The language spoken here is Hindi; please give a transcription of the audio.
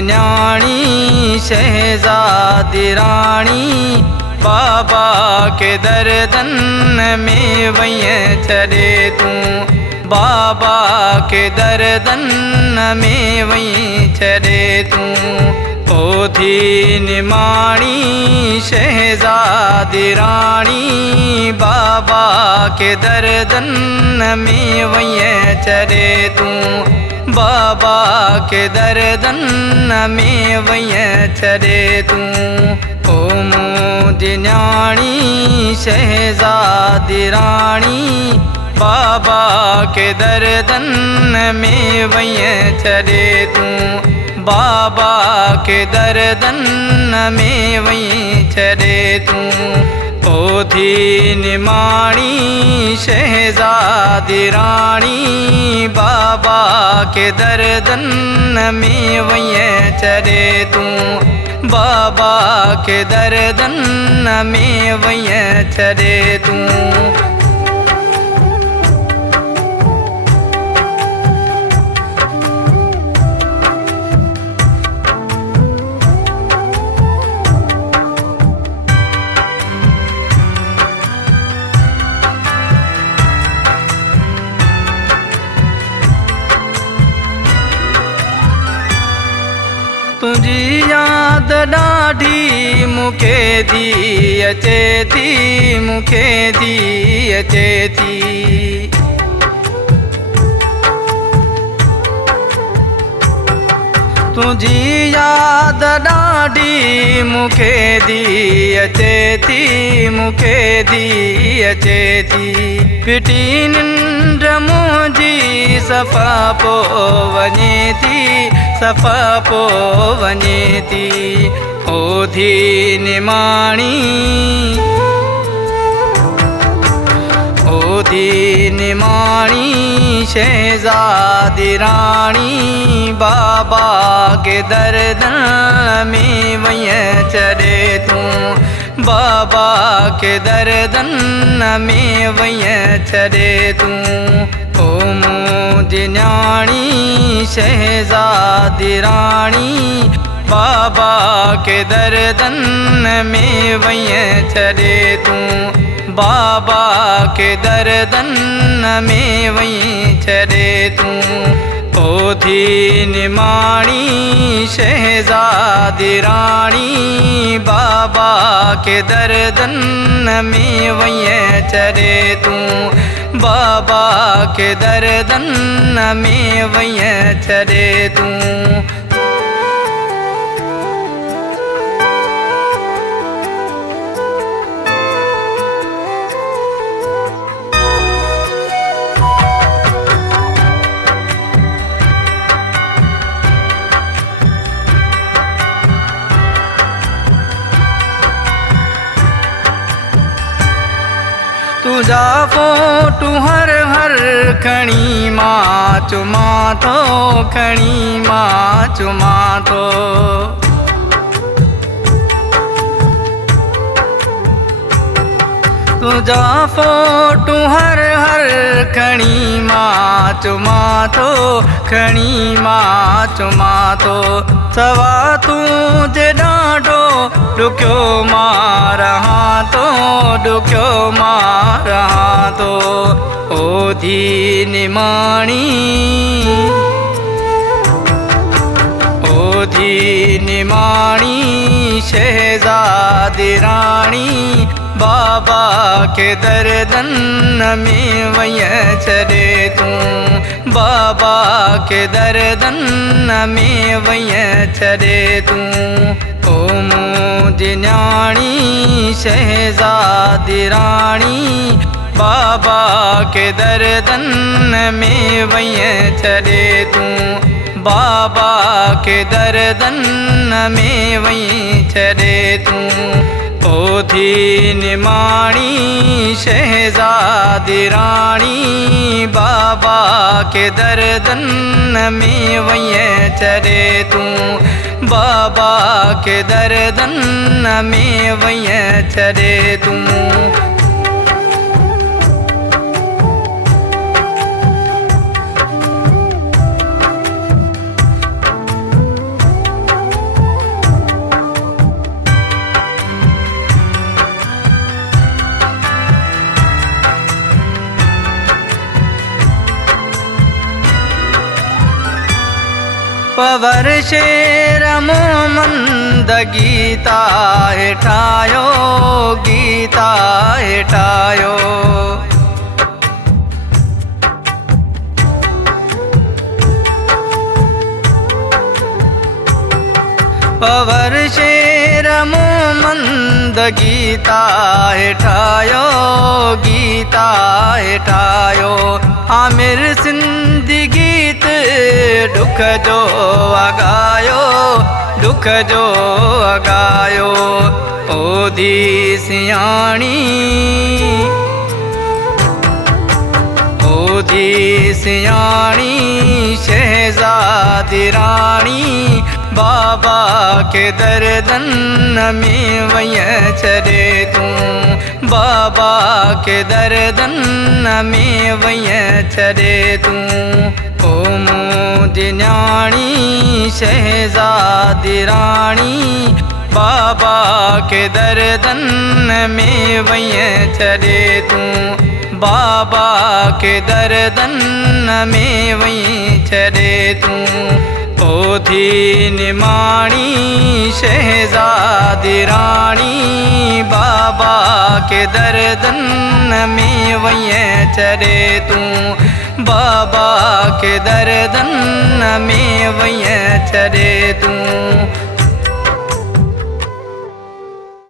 न्याणी शहजादी राणी बाबा के दर्दन में वहीं चले तू बाबा के दर्दन में वहीं चले तू ओ दीन माणी शहजादी रानी बाबा के दर्दन में वहीं चले तू बाबा के दर्दन में वहीं चले तू ओ मोदी न्याणी शहजादी रानी बाबा के दर्दन में वहीं चले तू बाबा के दर्दन में वहीं चले तू ओ दीन माणी शहजादी रानी बाबा के दर्दन में वहीं चले तू बाबा के दर्दन में वहीं चले तू तुझी याद ॾाढी मूंखे थी अचे थी मूंखे थी अचे थी तुझी याद ॾाढी मूंखे थी अचे थी मूंखे थी अचे थी फिटी निंड मुंहिंजी सफ़ा पो वञे थी सफ़ा पो वञे थी ओ दीन माणी ओ दीन माणी शहजादी रानी बाबा के दर्दन में वहीं चले तू बाबा के दर्दन में वहीं चले तू ओ मोदी न्याणी शहजादी रानी बाबा के दर्दन में वहीं चले तू बाबा के दर्दन में वहीं चले तू ओ दीन माणी शहजादी रानी बाबा के दर्दन में वहीं चले तू बाबा के दर्दन में वहीं चले तू तुझा फोटू हर हर खणी मां चुमा थो खणी मां चुमा थो तुझा फोटू हर हर खणी मां चुमा थो खणी मां चुमा थो सवा तुझे ॾाढो ॾुखियो मां रहां थो ॾुखियो मां रहां थो ओ दीन माणी ओ दीन माणी शहजादी रानी बाबा के दर्दन में वहीं चले तू बाबा के दर्दन में वहीं चले तू ओ मोदी न्याणी शहजादी रानी बाबा के दर्दन में वहीं चले तू बाबा के दर्दन में वहीं चले तू ओ दीन माणी शहजादी रानी बाबा के दर्दन में वहीं चले तू बाबा के दर्दन में वहीं चले तू पवर शेर मोमंद गीता हेठायो, गीता हेठायो। पवर शेर मोमंद गीता हेठायो, गीता हेठायो। आमिर सिंधी गीत दुख जो अगायो, दुख जो अगायो। ओधी सियाणी, ओधी सियाणी शहज़ादी राणी, बाबा के दरदन में वय छड़े तूं, बाबा के दरदन में वय छड़े तूं। ओ मोदी न्याणी शहज़ादी राणी, बाबा के दरदन में वय छड़े तूं, बाबा के दरदन में वय छड़े तूं। ओधी निमाणी शहज़ादी राणी, बाबा के दरदन में वय छड़े तूं, बाबा के दरदन में वय छड़े तूं।